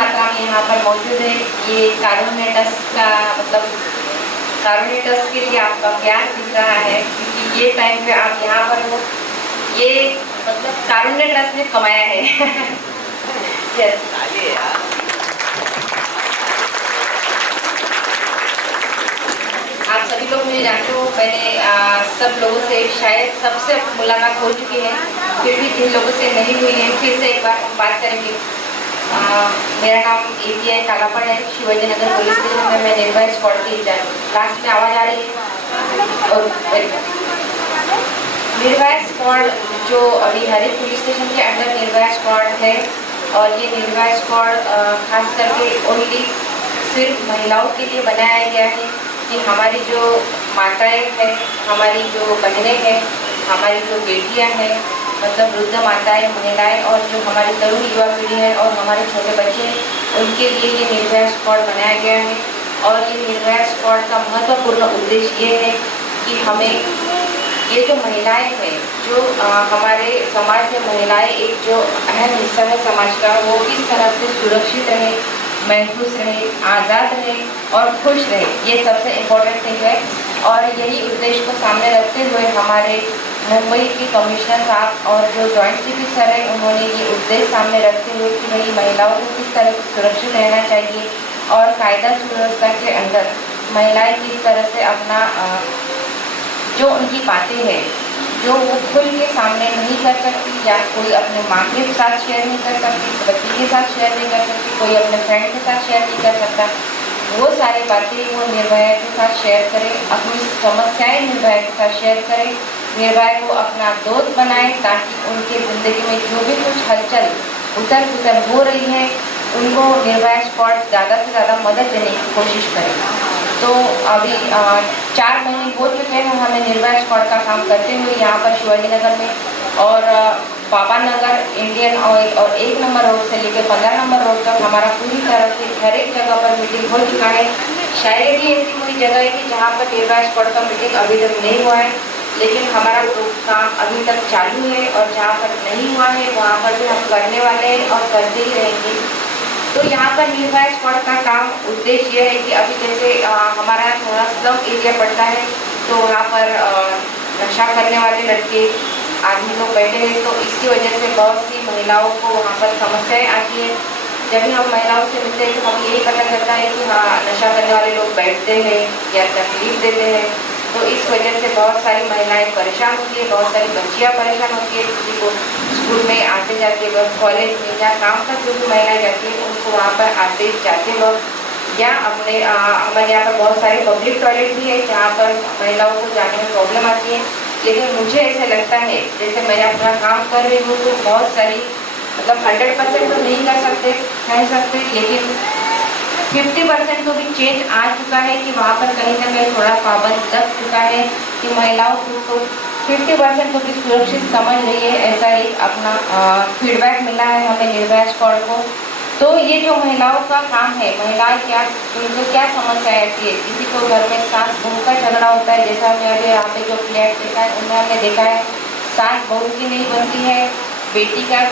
मात्रा में यहाँ पर मौजूद है। ये कार्बोनेटस का मतलब कार्बोनेटस के लिए आपका प्यार दिख रहा है, क्योंकि ये टाइम पे आप यहाँ पर हो, ये मतलब कार्बोनेटस ने कमाया है। yes. आप सभी लोग मुझे जानते हो, मैंने सब लोगों से शायद सबसे मुलाकात हो चुकी है, फिर भी जिन लोगों से नहीं हुई है फिर से एक बार हम बात करेंगे। मेरा नाम API कालापड़ है, शिवाजी नगर पुलिस स्टेशन में मैं निर्भया स्क्वाड की इंचार्ज। लास्ट में आवाज़ आ रही है? और निर्भया स्क्वाड जो अभी हर एक पुलिस स्टेशन के अंदर निर्भया स्क्वाड है, और ये निर्भया स्क्वाड खास करके ओनली सिर्फ महिलाओं के लिए बनाया गया है कि हमारी जो माताएं हैं, हमारी जो बहनें हैं, हमारी जो बेटियां हैं, मतलब वृद्ध माताएं, महिलाएं, और जो हमारी तरुण युवा पीढ़ी है और हमारे छोटे बच्चे हैं, उनके लिए ये निर्भया स्क्वाड बनाया गया है। और ये निर्भया स्क्वाड का महत्वपूर्ण उद्देश्य ये है कि हमें ये जो महिलाएं हैं, जो हमारे समाज में महिलाएं एक जो अहम हिस्सा है समाज का, वो किस तरह से सुरक्षित रहे, महफूज रहे, आज़ाद रहे और खुश रहे, ये सबसे इम्पोर्टेंट थिंग है। और यही उद्देश्य को सामने रखते हुए हमारे मुंबई के कमिश्नर साहब और जो जॉइंट CP सर है, उन्होंने ये उद्देश्य सामने रखते हुए कि भाई महिलाओं को किस तरह से सुरक्षित रहना चाहिए और कायदा सुव्यवस्था के अंदर महिलाएं किस तरह से अपना जो उनकी बातें हैं, जो वो खुल के सामने नहीं कर सकती, या कोई अपने माँ के साथ शेयर नहीं कर सकती, बच्ची के साथ शेयर नहीं कर सकती, कोई अपने फ्रेंड के साथ शेयर नहीं कर सकता, वो सारी बातें वो निर्भया के साथ शेयर करें, अपनी समस्याएं निर्भया के साथ शेयर करें, निर्भया को अपना दोस्त बनाएं, ताकि उनके ज़िंदगी में जो भी कुछ हलचल उथल पुथल हो रही है, उनको निर्भया स्क्वाड ज़्यादा से ज़्यादा मदद देने की कोशिश करें। तो अभी 4 महीने हो चुके हैं हमें निर्भया स्क्वाड का काम करते हुए यहाँ पर शिवाजी नगर में, और बाबा नगर, इंडियन ऑयल और 1 नंबर रोड से लेकर 15 नंबर रोड तक हमारा पूरी तरह से हर एक जगह पर मीटिंग हो चुका है। शायद ही ऐसी कोई जगह है कि जहाँ पर निर्भया स्क्वाड का मीटिंग अभी तक नहीं हुआ है, लेकिन हमारा काम अभी तक चालू है, और जहाँ पर नहीं हुआ है वहाँ पर भी हम करने वाले हैं और करते ही रहेंगे। तो यहाँ पर निर्भया स्क्वाड का काम उद्देश्य ये है कि अभी जैसे हमारा थोड़ा स्लम एरिया पड़ता है, तो वहाँ पर नशा करने वाले लड़के आदमी लोग बैठे हैं, तो इसकी वजह से बहुत सी महिलाओं को वहाँ पर समस्याएं आती है। जब भी हम महिलाओं से मिलते हैं तो हमें यही पता चलता है कि हाँ, नशा करने वाले लोग बैठते हैं या तकलीफ देते हैं, तो इस वजह से बहुत सारी महिलाएं परेशान होती है, बहुत सारी बच्चियाँ परेशान होती है। किसी को स्कूल में आते जाते वक्त, कॉलेज में या काम पर जो भी महिलाएं जाती हैं, उनको वहाँ पर आते जाते वक्त, या अपने हमारे यहाँ पर बहुत सारे पब्लिक टॉयलेट भी है जहाँ पर महिलाओं को जाने में प्रॉब्लम आती है। लेकिन मुझे ऐसा लगता है जैसे मैं अपना काम कर रही हूँ, तो बहुत सारी मतलब 100% तो नहीं कर सकते, कह सकते, लेकिन 50% तो भी चेंज आ चुका है कि वहाँ पर कहीं ना कहीं थोड़ा पाबंद लग चुका है कि महिलाओं को 50% तो भी सुरक्षित समझ रही है। ऐसा ही अपना फीडबैक मिला है हमें निर्भया स्क्वाड को। तो ये जो महिलाओं का काम है, महिलाएं क्या, उनको क्या समस्या आती है, किसी को घर में सास बहू का झगड़ा होता है, जैसा हमने अभी यहाँ पे जो फ्लैट देखा है उनमें हमने देखा है सास बहू की नहीं बनती है, बेटी का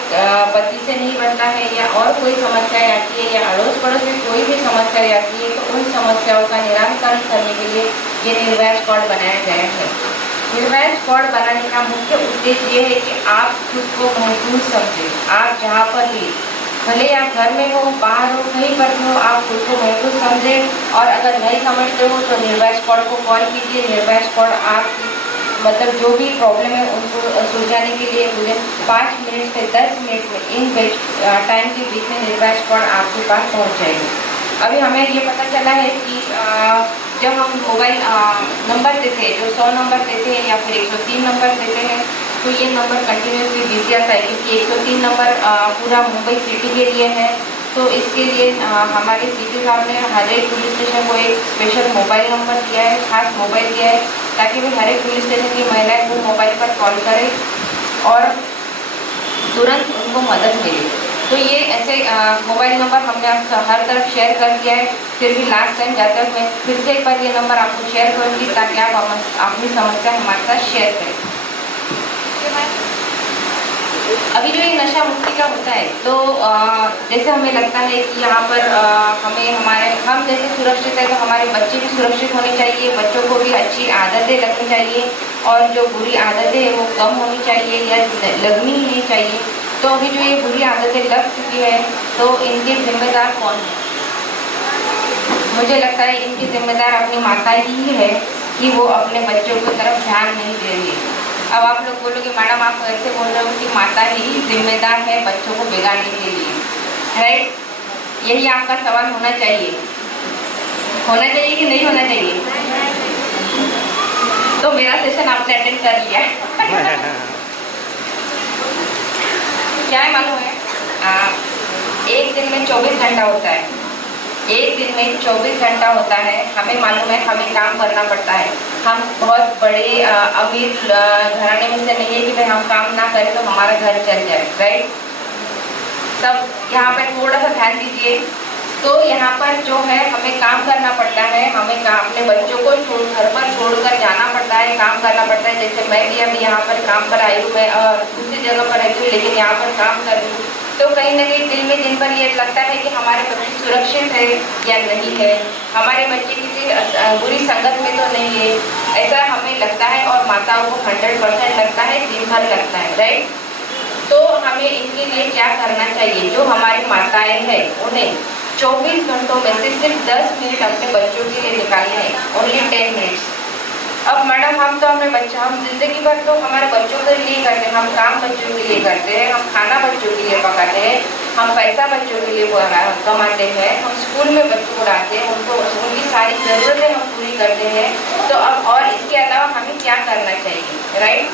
पति से नहीं बनता है, या और कोई समस्याएं आती है, या अड़ोस पड़ोस में कोई भी समस्याएं आती है, तो उन समस्याओं का निराकरण करने के लिए ये निर्भया स्क्वाड बनाया गया है। निर्भया स्क्वाड बनाने का मुख्य उद्देश्य ये है कि आप खुद को महसूस समझें। आप जहाँ पर भी, भले आप घर में हो, बाहर हो, कहीं पर भी हो, आप खुद को महसूस समझें। और अगर नहीं समझते हो तो निर्भया स्क्वाड को कॉल कीजिए। निर्भया स्क्वाड आपकी मतलब जो भी प्रॉब्लम है उनको सुलझाने के लिए मुझे 5 मिनट से 10 मिनट में इन टाइम के बीच में निर्भया स्क्वाड आपके पास पहुंच जाएगी। अभी हमें ये पता चला है कि जब हम मोबाइल नंबर देते हैं, जो 100 नंबर देते हैं या फिर 103 नंबर देते हैं, तो ये नंबर कंटिन्यूसली बिजी आता है, क्योंकि 103 नंबर पूरा मुंबई सिटी के लिए है। तो इसके लिए हमारे CP साहब ने हर एक पुलिस स्टेशन को एक स्पेशल मोबाइल नंबर दिया है, खास मोबाइल दिया है, ताकि वे हर एक पुलिस स्टेशन की महिलाएं वो मोबाइल पर कॉल करें और तुरंत उनको मदद मिले। तो ये ऐसे मोबाइल नंबर हमने हर तरफ शेयर कर दिया है। फिर भी लास्ट टाइम जाते वक्त मैं फिर से एक बार ये नंबर आपको शेयर करूँगी, ताकि आप अपनी समस्या हमारे साथ शेयर करें। अभी जो ये नशा मुक्ति का होता है तो जैसे हमें लगता है कि यहाँ पर हम जैसे सुरक्षित है तो हमारे बच्चे भी सुरक्षित होने चाहिए, बच्चों को भी अच्छी आदतें लगनी चाहिए और जो बुरी आदतें है वो कम होनी चाहिए या लगनी ही नहीं चाहिए। तो अभी जो ये बुरी आदतें लग चुकी है तो इनके जिम्मेदार कौन है? मुझे लगता है इनकी जिम्मेदार अपनी माता ही है कि वो अपने बच्चों की तरफ ध्यान नहीं दे रही है। अब आप लोग बोलोगे मैडम आप ऐसे बोल रहे हो कि माता ही जिम्मेदार है बच्चों को बिगाड़ने के लिए, राइट? यही आपका सवाल होना चाहिए कि नहीं होना चाहिए? तो मेरा सेशन आपने अटेंड कर लिया। क्या है मालूम है, एक दिन में 24 घंटा होता है, एक दिन में 24 घंटा होता है। हमें मालूम है हमें काम करना पड़ता है। हम बहुत बड़े अमीर घराने में से नहीं है कि भाई हम काम ना करें तो हमारा घर चल जाए, राइट? तब यहाँ पर थोड़ा सा ध्यान दीजिए। तो यहाँ पर जो है हमें काम करना पड़ता है, हमें अपने बच्चों को घर पर छोड़कर जाना पड़ता है, काम करना पड़ता है। जैसे मैं भी अभी यहाँ पर काम पर आई हूँ, मैं दूसरी जगह पर रहती हूँ लेकिन यहाँ पर काम कर रही हूँ। तो कहीं ना कहीं दिल में दिन भर ये लगता है कि हमारे बच्चे सुरक्षित है या नहीं है, हमारे बच्चे किसी बुरी संगत में तो नहीं है, ऐसा हमें लगता है। और माताओं को 100% लगता है, दिन भर लगता है, राइट? तो हमें इनके लिए क्या करना चाहिए? जो हमारी माताएं हैं उन्हें 24 घंटों में से सिर्फ 10 मिनट अपने बच्चों के लिए निकालने हैं, ओनली 10 मिनट्स। अब मैडम हम जिंदगी भर तो हमारे बच्चों के लिए करते हैं, हम काम बच्चों के लिए करते हैं, हम खाना बच्चों के लिए पकाते हैं, हम पैसा बच्चों के लिए कमाते हैं, हम स्कूल में बच्चों को डालते हैं, उनकी सारी ज़रूरतें हम पूरी करते हैं। तो अब और इसके अलावा हमें क्या करना चाहिए, राइट?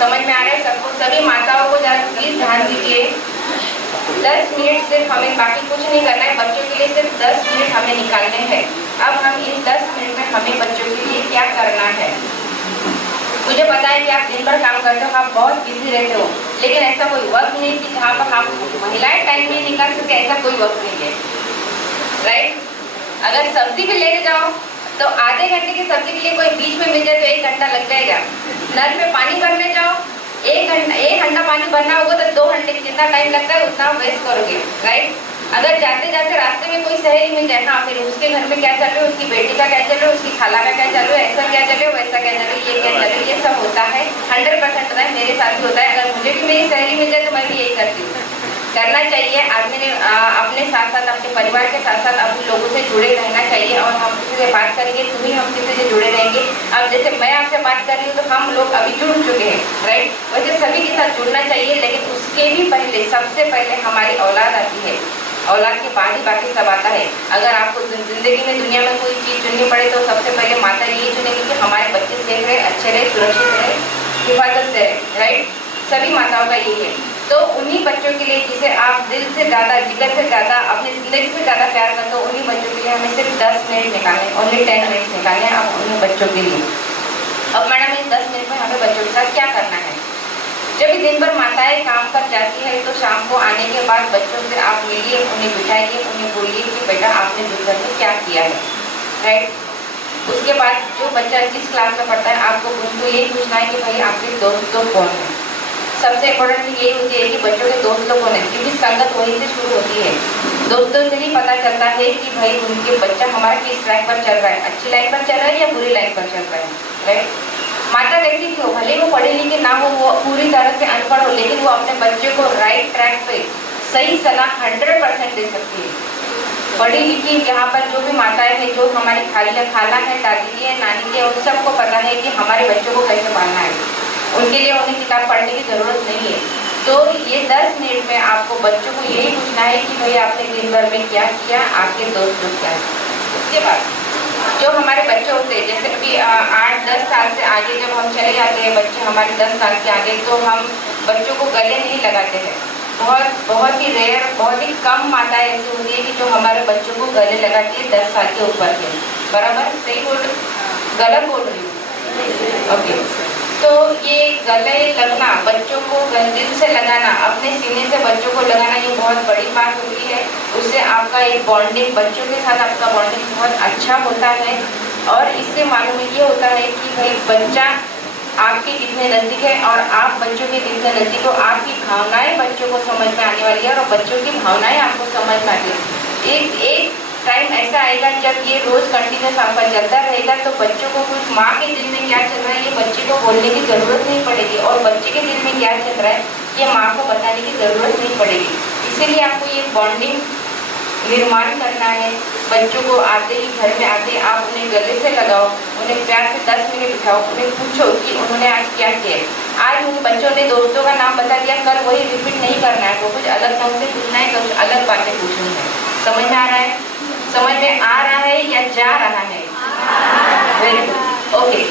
समझ में आ रहा है सबको? सभी माताओं को ज़रा प्लीज़ ध्यान दीजिए। 10 मिनट सिर्फ हमें, बाकी कुछ नहीं करना है, बच्चों के लिए सिर्फ 10 मिनट हमें निकालने हैं। अब हम इन 10 मिनट में हमें बच्चों के लिए क्या करना है? मुझे पता है कि आप दिन भर काम करते हो, आप बहुत बिजी रहते हो, लेकिन ऐसा कोई वक्त नहीं कि जहाँ पर हम महिलाएं टाइम नहीं निकाल सकते, ऐसा कोई वक्त नहीं है, राइट? अगर सब्जी भी लेने जाओ तो आधे घंटे की सब्जी के लिए कोई बीच में मिल जाए तो 1 घंटा लग जाएगा। नल में पानी भरने जाओ, 1 घंटा पानी भरना होगा तो 2 घंटे जितना टाइम लगता है उतना वेस्ट करोगे, राइट? अगर जाते जाते रास्ते में कोई सहेली मिल जाए, हाँ फिर उसके घर में क्या चल रहा है, उसकी बेटी का क्या चल रहा है, उसकी खाला का क्या चल रहा है, ऐसा क्या चल रहा है, वैसा क्या चल रहा है, ये क्या चल रहा है, ये सब होता है। 100% होता है, मेरे साथ भी होता है। अगर मुझे भी मेरी सहेली मिल जाए तो मैं भी यही करती हूँ। करना चाहिए आदमी ने अपने साथ साथ अपने परिवार के साथ साथ अपने लोगों से जुड़े रहना चाहिए। और हम किसी से बात करेंगे तभी हम किसी से जुड़े रहेंगे। अब जैसे मैं आपसे बात कर रही हूँ तो हम लोग अभी जुड़ चुके हैं, राइट? वैसे सभी के साथ जुड़ना चाहिए, लेकिन उसके भी पहले सबसे पहले हमारी औलाद आती है, औलाद के बाद ही बाकी सब आता है। अगर आपको जिंदगी में दुनिया में कोई चीज़ चुननी पड़े तो सबसे पहले माता यही चुनेगी कि हमारे बच्चे सेफ रहे, अच्छे रहे, सुरक्षित रहे, हिफाजत से रहे, राइट? सभी माताओं का यही है। तो उन्हीं बच्चों के लिए जिसे आप दिल से ज़्यादा, जिगर से ज़्यादा, अपनी ज़िंदगी से ज़्यादा प्यार करते हो, उन्हीं बच्चों के लिए हमें सिर्फ 10 मिनट निकालने, ओनली 10 मिनट निकालने आप उन्हीं बच्चों के लिए। अब मैडम इन 10 मिनट में हमें बच्चों के साथ क्या करना है? जब दिन भर माताएं काम पर जाती है तो शाम को आने के बाद बच्चों से आप मिलिए, उन्हें बिठाइए, उन्हें बोलिए कि बेटा आपने दिन भर में क्या किया है, राइट? उसके बाद जो बच्चा जिस क्लास में पढ़ता है आपको उनको यही पूछना है कि भाई आपके दोस्त लोग कौन है। सबसे इम्पोर्टेंट यही होती है कि बच्चों के दोस्त लोग कौन है, क्योंकि संगत वहीं से शुरू होती है। दोस्तों से ही पता चलता है कि भाई उनके बच्चा हमारा किस लाइन पर चल रहा है, अच्छी लाइन पर चल रहा है या बुरी लाइन पर चल रहा है, राइट? माता कैसी भी हो, भले वो पढ़ी लिखी ना हो, वो पूरी तरह से अनपढ़ हो, लेकिन वो अपने बच्चे को राइट ट्रैक पे सही सलाह 100% दे सकती है। पढ़ी लिखी यहाँ पर जो भी माताएं हैं, जो हमारी खाला है, दादी है, नानी है, उन सबको पता है कि हमारे बच्चों को कैसे पालना है। उनके लिए उन्हें किताब पढ़ने की ज़रूरत नहीं है। तो ये 10 मिनट में आपको बच्चों को यही पूछना है कि भाई आपने दिन भर में क्या किया, आपके दोस्त लोग क्या है। उसके बाद जो हमारे बच्चे होते हैं, जैसे अभी 8-10 साल से आगे जब हम चले जाते हैं, बच्चे हमारे 10 साल के आगे, तो हम बच्चों को गले नहीं लगाते हैं। बहुत ही रेयर, बहुत ही कम माताएं ऐसी होती है कि जो हमारे बच्चों को गले लगाती है 10 साल के ऊपर के। बराबर? सही बोल, गलत बोल रही हूँ? ओके। तो ये गले लगना, बच्चों को दिल से लगाना, अपने सीने से बच्चों को लगाना, ये बहुत बड़ी बात होती है। उससे आपका एक बॉन्डिंग, बच्चों के साथ आपका बॉन्डिंग बहुत अच्छा होता है। और इससे मालूम ये होता है कि भाई बच्चा आपके कितने नज़दीक है और आप बच्चों के कितने नज़दीक हो, आपकी भावनाएं बच्चों को समझ में आने वाली है और बच्चों की भावनाएं आपको समझ में आती है। एक टाइम ऐसा आएगा जब ये रोज कंटिन्यूस आपका चलता रहेगा तो बच्चों को कुछ माँ के दिल में क्या चल रहा है ये बच्चे को बोलने की जरूरत नहीं पड़ेगी और बच्चे के दिल में क्या चल रहा है ये माँ को बताने की जरूरत नहीं पड़ेगी। इसीलिए आपको ये बॉन्डिंग निर्माण करना है। बच्चों को आते ही घर में आते आप उन्हें गले से लगाओ, उन्हें प्यार से 10 मिनट बिठाओ, उन्हें पूछो कि उन्होंने आज क्या किया। आज उन बच्चों ने दोस्तों का नाम बता दिया, कल वही रिपीट नहीं करना है, वो कुछ अलग ढंग से पूछना है, कुछ अलग बातें पूछनी है। समझ में आ रहा है? समझ में आ रहा है या जा रहा है? Very good, okay.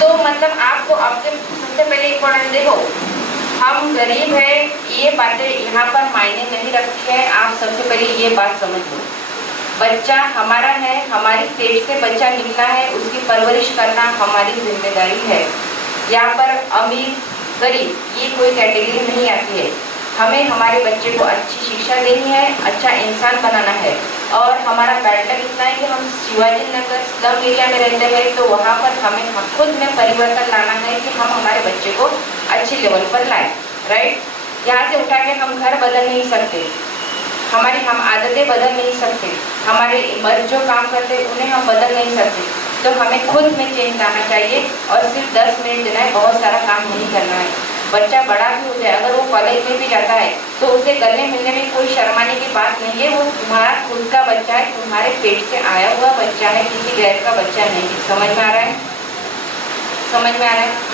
तो मतलब आपको आपके सबसे पहले इम्पोर्टेंट देखो, हम गरीब है ये बातें यहाँ पर मायने नहीं रखती है। आप सबसे पहले ये बात समझ लो, बच्चा हमारा है, हमारी पेट से बच्चा निकला है, उसकी परवरिश करना हमारी जिम्मेदारी है। यहाँ पर अमीर गरीब ये कोई कैटेगरी नहीं आती है। हमें हमारे बच्चे को अच्छी शिक्षा देनी है, अच्छा इंसान बनाना है। और हमारा बैड लक इतना है कि हम शिवाजी नगर स्लम एरिया में रहते हैं, तो वहाँ पर हमें खुद में परिवर्तन लाना है कि हम हमारे बच्चे को अच्छी लेवल पर लाएं। राइट, यहाँ से उठा के हम घर बदल नहीं सकते, हम आदतें बदल नहीं सकते, हमारे मर्द जो काम करते हैं उन्हें हम बदल नहीं सकते। तो हमें खुद में चेंज लाना चाहिए और सिर्फ 10 मिनट देना है, बहुत सारा काम नहीं करना है। बच्चा बड़ा भी हो जाए, अगर वो कॉलेज में भी जाता है तो उसे गले मिलने में कोई शर्माने की बात नहीं है। वो तुम्हारा खुद का बच्चा है, तुम्हारे पेट से आया हुआ बच्चा है, किसी गैर का बच्चा नहीं। समझ में आ रहा है? समझ में आ रहा है?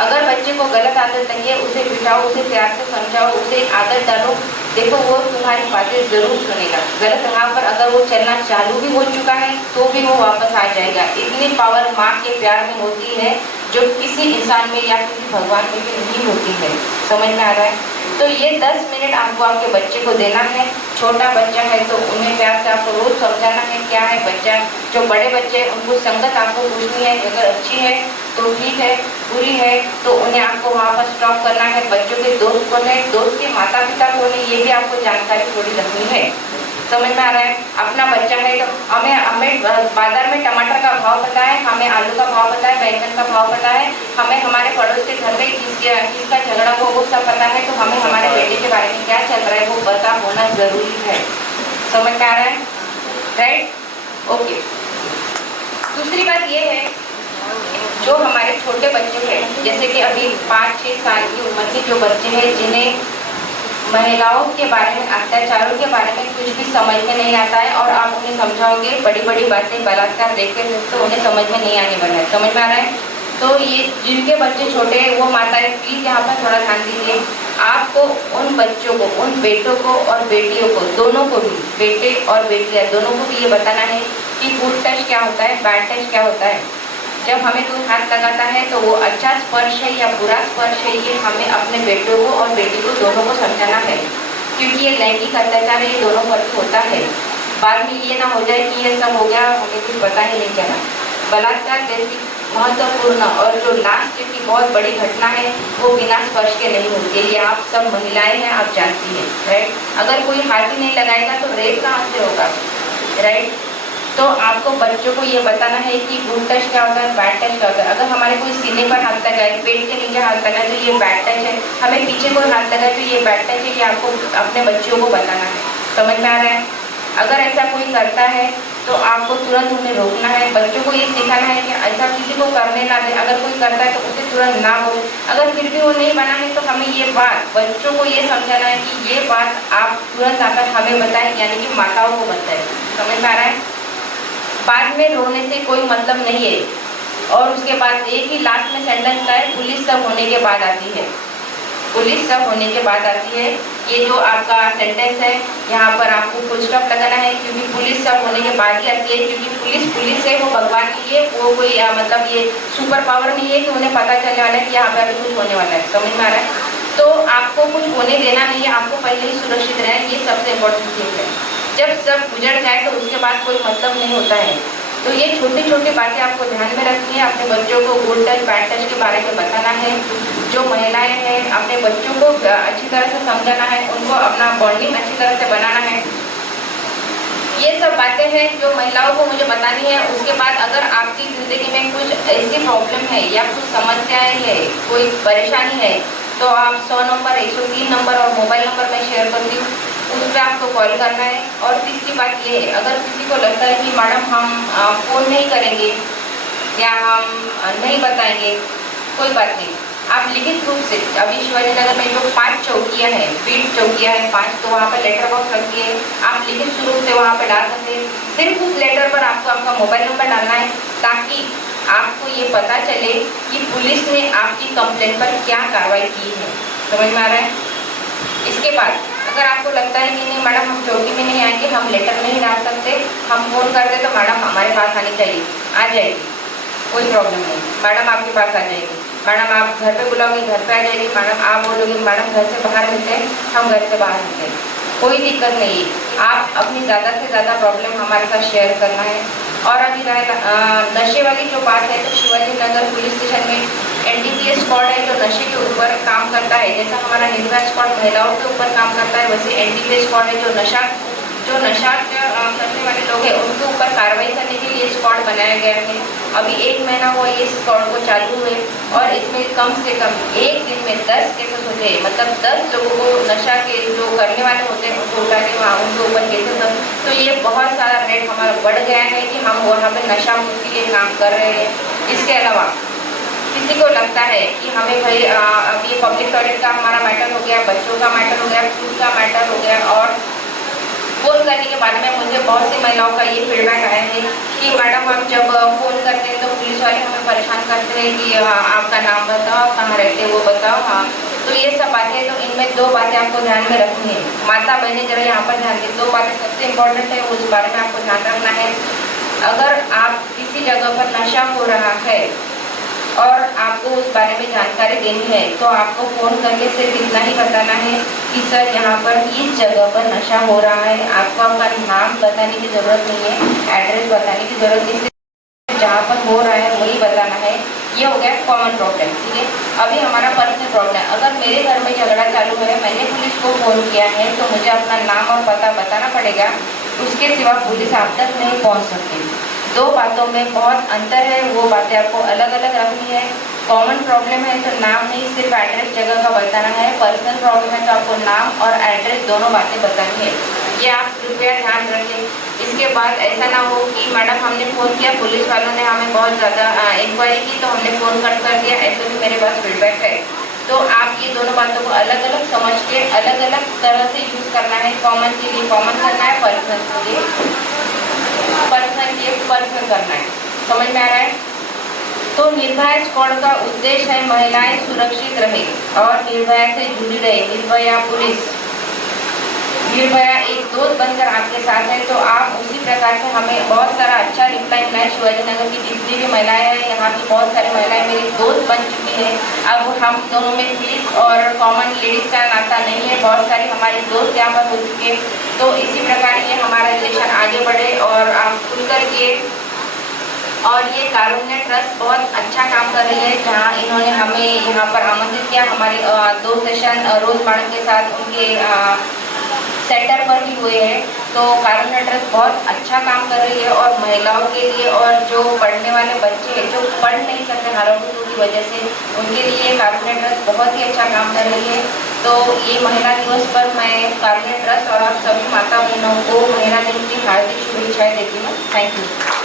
अगर बच्चे को गलत आदत लगी है उसे बिठाओ, उसे प्यार से समझाओ, उसे आदत डालो। देखो वो तुम्हारी बातें जरूर सुनेगा। गलत राह पर अगर वो चलना चालू भी हो चुका है तो भी वो वापस आ जाएगा। इतनी पावर माँ के प्यार में होती है जो किसी इंसान में या किसी भगवान में भी नहीं होती है। समझ में आ रहा है? तो ये 10 मिनट आपको आपके बच्चे को देना है। छोटा बच्चा है तो उन्हें प्यार से आपको रोज समझाना है क्या है बच्चा। जो बड़े बच्चे हैं उनको संगत आपको पूछनी है, अगर अच्छी है तो ठीक है, बुरी है तो उन्हें आपको वहाँ पर स्टॉप करना है। बच्चों के दोस्त कौन है, दोस्त के माता पिता कौन है, ये भी आपको जानकारी थोड़ी रखनी है। समझ में आ रहा है? अपना बच्चा है तो हमें बाजार में टमाटर का भाव पता है, हमें आलू का भाव पता है, बैंगन का भाव पता है, हमें हमारे पड़ोस के घर में किसका झगड़ा हो वो सब पता है। तो हमें हमारे बेटे के बारे में क्या चल रहा है वो पता होना जरूरी है। समझ में आ रहा है? Right, okay. दूसरी बात ये है, जो हमारे छोटे बच्चे हैं, जैसे कि अभी 5-6 साल की उम्र के जो बच्चे हैं जिन्हें महिलाओं के बारे में, अत्याचारों के बारे में कुछ भी समझ में नहीं आता है और आप उन्हें समझाओगे बड़ी बड़ी बातें बलात्कार देखते हैं तो उन्हें समझ में नहीं आने वाला है। समझ में आ रहा है? तो ये जिनके बच्चे छोटे हैं वो माताएं प्लीज यहाँ पर थोड़ा ध्यान दीजिए। आपको उन बच्चों को, उन बेटों को और बेटियों को, दोनों को भी, बेटे और बेटियां दोनों को भी ये बताना है कि गुड टच क्या होता है, बैड टच क्या होता है। जब हमें कोई हाथ लगाता है तो वो अच्छा स्पर्श है या बुरा स्पर्श है, ये हमें अपने बेटों को और बेटी को दोनों को समझाना है। क्योंकि ये लैंगिक अत्याचार ये दोनों पर होता है। बाद में ये ना हो जाए कि ये सब हो गया हमें कुछ पता ही नहीं चला। बलात्कार जैसी महत्वपूर्ण और जो लास्ट की बहुत बड़ी घटना है वो बिना स्पर्श के नहीं होती है। ये आप सब महिलाएं हैं, आप जानती हैं। राइट, अगर कोई हाथ ही नहीं लगाएगा तो रेप कहाँ से होगा? राइट, तो आपको बच्चों को ये बताना है कि गुड टच क्या होता है, बैड टच क्या होता है। अगर हमारे कोई सीने पर हाथ लगाए, पेट के नीचे हाथ लगाए तो ये बैड टच है, हमें पीछे कोई हाथ लगाए तो ये बैड टच है। ये आपको अपने बच्चों को बताना है। समझ में आ रहा है? अगर ऐसा कोई करता है तो आपको तुरंत उन्हें रोकना है। बच्चों को ये सिखाना है कि ऐसा किसी को करने ना दे। अगर कोई करता है तो उसे तुरंत ना बोले। अगर फिर भी वो नहीं बना है तो हमें ये बात, बच्चों को ये समझाना है कि ये बात आप तुरंत आकर हमें बताएं, यानी कि माताओं को बताएं। समझ में आ रहा है? बाद में रोने से कोई मतलब नहीं है। और उसके बाद एक ही लास्ट में सेंटेंस का है, पुलिस सब होने के बाद आती है। पुलिस सब होने के बाद आती है। ये जो आपका सेंटेंस है यहाँ पर आपको फुल स्टॉप लगाना है, क्योंकि पुलिस सब होने के बाद ही आती है। क्योंकि पुलिस है वो भगवान की है, वो कोई मतलब ये सुपर पावर नहीं है कि उन्हें पता चलने वाला है कि यहाँ पे अभी कुछ होने वाला है। समझ में आ रहा है? तो आपको कुछ होने देना नहीं है, आपको पहले ही सुरक्षित रहना, ये सबसे इम्पोर्टेंट चीज़ है। जब सब गुजर जाए तो उसके बाद कोई मतलब नहीं होता है। तो ये छोटी छोटी बातें आपको ध्यान में रखनी है। अपने बच्चों को गुड टच बैड टच के बारे में बताना है। जो महिलाएं हैं अपने बच्चों को अच्छी तरह से समझाना है, उनको अपना बॉन्डिंग अच्छी तरह से बनाना है। ये सब बातें हैं जो महिलाओं को मुझे बतानी है। उसके बाद अगर आपकी ज़िंदगी में कुछ ऐसी प्रॉब्लम है या कुछ समस्याएं है, कोई परेशानी है, तो आप 100 नंबर 103 नंबर और मोबाइल नंबर मैं शेयर करती हूँ, उस पर आपको कॉल करना है। और तीसरी बात ये है, अगर किसी को लगता है कि मैडम हम फ़ोन नहीं करेंगे या हम नहीं बताएंगे, कोई बात नहीं, आप लिखित रूप से, अभी शिवाजी नगर में जो 5 चौकियाँ हैं, फील्ड चौकियाँ हैं 5, तो वहाँ पर लेटर बॉक्स रखी है, आप लिखित रूप से वहाँ पर डाल सकते हैं। सिर्फ उस लेटर पर आपको आपका मोबाइल नंबर डालना है, ताकि आपको ये पता चले कि पुलिस ने आपकी कंप्लेंट पर क्या कार्रवाई की है। समझ में आ रहा है? इसके बाद अगर आपको लगता है कि नहीं मैडम हम चौकी में नहीं आएंगे, हम लेटर नहीं डाल सकते, हम फ़ोन कर दे, तो मैडम हमारे पास आनी चाहिए, आ जाएगी, कोई प्रॉब्लम नहीं, मैडम आपके पास आ जाएगी। मैडम आप घर पे बुलाओगे, घर पे आ जाएगी। मैडम आप बोलोगे मैडम घर से बाहर मिलते हैं, हम घर से बाहर मिलते हैं, कोई दिक्कत नहीं है। आप अपनी ज़्यादा से ज़्यादा प्रॉब्लम हमारे साथ शेयर करना है। और अभी रहा नशे वाली जो बात है, तो शिवाजी नगर पुलिस स्टेशन में NDPS स्क्वाड है जो नशे के ऊपर काम करता है। जैसा हमारा निर्भया स्क्वाड महिलाओं के ऊपर काम करता है, वैसे NDPS स्क्वाड है जो नशा करने वाले लोग हैं उनके ऊपर कार्रवाई करने के लिए स्क्वाड बनाया गया है। अभी 1 महीना हुआ ये स्क्वाड को चालू हुए, और इसमें कम से कम एक दिन में 10 केसेस होते हैं, मतलब 10 लोगों को नशा के जो करने वाले होते हैं उनको उठा के वहाँ उनके ऊपर केसेस हो। तो ये बहुत सारा रेट हमारा बढ़ गया है कि हम वहाँ पे नशा मुक्ति के लिए काम कर रहे हैं। इसके अलावा किसी को लगता है कि हमें भाई अब ये पब्लिक टॉयलेट का हमारा मैटर हो गया, बच्चों का मैटर हो गया, फूड का मैटर हो गया, और फ़ोन करने के बारे में मुझे बहुत सी महिलाओं का ये फीडबैक आया है कि मैडम हम जब फ़ोन करते हैं तो पुलिस वाले हमें परेशान करते हैं कि आपका नाम बताओ, कहाँ रहते हो वो बताओ। हाँ, तो ये सब बातें, तो इनमें 2 बातें आपको ध्यान में रखनी है। माता बहनें जरा यहाँ पर ध्यान दें, 2 बातें सबसे इम्पोर्टेंट है, उस बारे में आपको ध्यान रखना है। अगर आप किसी जगह पर नशा हो रहा है और आपको उस बारे में जानकारी देनी है, तो आपको फ़ोन करके सिर्फ इतना ही बताना है कि सर यहाँ पर इस जगह पर नशा हो रहा है। आपको अपना नाम बताने की ज़रूरत नहीं है, एड्रेस बताने की ज़रूरत नहीं है, जहाँ पर हो रहा है वही बताना है। ये हो गया कॉमन प्रॉब्लम, ठीक है। अभी हमारा पर्सनल प्रॉब्लम, अगर मेरे घर में झगड़ा चालू है, मैंने पुलिस को फ़ोन किया है, तो मुझे अपना नाम और पता बताना पड़ेगा, उसके सिवा पुलिस आप तक नहीं पहुँच सकती। 2 बातों में बहुत अंतर है, वो बातें आपको अलग अलग रखनी है। कॉमन प्रॉब्लम है तो नाम नहीं, सिर्फ एड्रेस जगह का बताना है। पर्सनल प्रॉब्लम है तो आपको नाम और एड्रेस दोनों बातें बतानी है, ये आप कृपया ध्यान रखें। इसके बाद ऐसा ना हो कि मैडम हमने फ़ोन किया, पुलिस वालों ने हमें बहुत ज़्यादा इंक्वायरी की तो हमने फ़ोन कट कर दिया, ऐसे भी मेरे पास फीडबैक है। तो आप ये दोनों बातों को अलग अलग समझ के अलग अलग तरह से यूज़ करना है। कॉमन के लिए कॉमन करना है, पर्सनल के लिए पर्सनल करना है। समझ में आ रहा है? तो निर्भया स्क्वाड का उद्देश्य है महिलाएं सुरक्षित रहे और निर्भया से जुड़ी रहे। निर्भया पुलिस, निर्भया एक दोस्त बनकर आपके साथ है, तो आप उसी प्रकार से हमें बहुत सारा अच्छा रिप्लाई मिला है। शिवाजी नगर की जितनी भी महिलाएं हैं, यहाँ की बहुत सारी महिलाएं मेरी दोस्त बन चुकी हैं। अब हम दोनों में पुलिस और कॉमन लेडीज का नाता नहीं है, बहुत सारी हमारी दोस्त यहाँ पर हो चुके हैं। तो इसी प्रकार ये हमारा रिलेशन आगे बढ़े और आप खुलकर ये, और ये कारुण्य ट्रस्ट बहुत अच्छा काम कर रही है, जहाँ इन्होंने हमें यहाँ पर आमंत्रित किया। हमारे 2 सेशन रोज़ मैडम के साथ उनके सेंटर पर भी हुए हैं। तो कारुण्य ट्रस्ट बहुत अच्छा काम कर रही है, और महिलाओं के लिए और जो पढ़ने वाले बच्चे हैं जो पढ़ नहीं सकते हालांकि की वजह से, उनके लिए कारुण्य ट्रस्ट बहुत ही अच्छा काम कर रही है। तो ये महिला दिवस पर मैं कारुण्य ट्रस्ट और आप सभी माता बहनों को महिला दिन की हार्दिक शुभेच्छाएँ देती हूँ। Thank you.